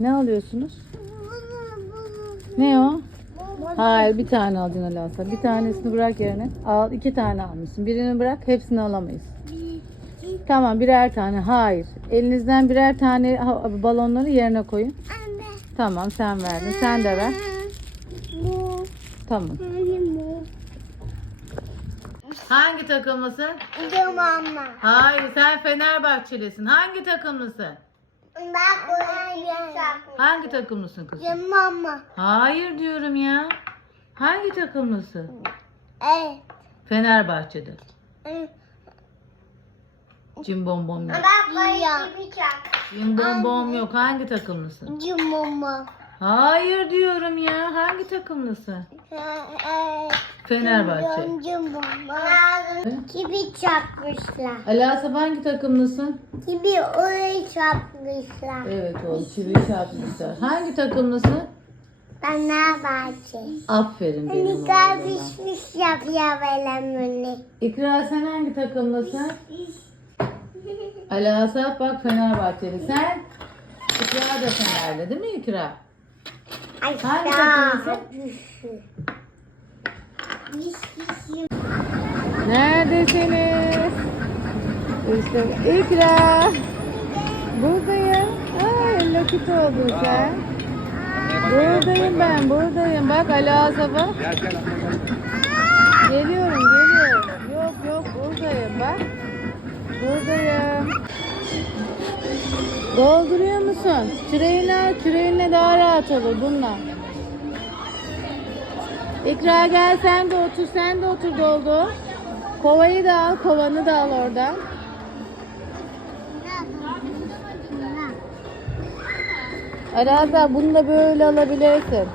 Ne alıyorsunuz? Ne o? Hayır bir tane alacaksın Alasa. Bir tanesini bırak yerine. Al iki tane almışsın. Birini bırak hepsini alamayız. Tamam birer tane. Hayır. Elinizden birer tane balonları yerine koyun. Anne. Tamam sen verdin. Sen de ver. Bu. Tamam. Hangi takımlısın? Mama. Hayır sen Fenerbahçelisin. Hangi takımlısın? Hangi takımlısın kızım? Mama. Hayır diyorum ya. Hangi takımlısın? Evet. Fenerbahçe'de. Evet. Cimbom bom yok. Bak buraya gibi çak. Cimbom bom yok. Hangi takımlısın? Mama. Hayır diyorum ya. Hangi takımlısın? Fenerbahçe. Gibi çakmışlar. Ali Asaf hangi takımlısın? Gibi orayı çakmışlar. Evet oğlum. Çivi çarpmışlar. Hangi takımlısın? Fenerbahçe. Aferin benim Hani oğluma. kardeşmiş yapıyor böyle İkra sen hangi takımlısın? Ali Asaf bak Fenerbahçeli. Sen? İkra da Fenerli değil mi İkra? Ya. takımlısın? Neredesiniz? İşte İkra. Buradayım. Aa, Kitty oldun sen. Buradayım ben, buradayım. Bak Ali Asaf'a. Geliyorum, geliyorum. Yok yok buradayım bak. Buradayım. Dolduruyor musun? Küreğini al, küreğinle daha rahat olur bununla. İkra gel sen de otur, sen de otur doldu. Kovayı da al, kovanı da al oradan. Araza bunu da böyle alabilirsin.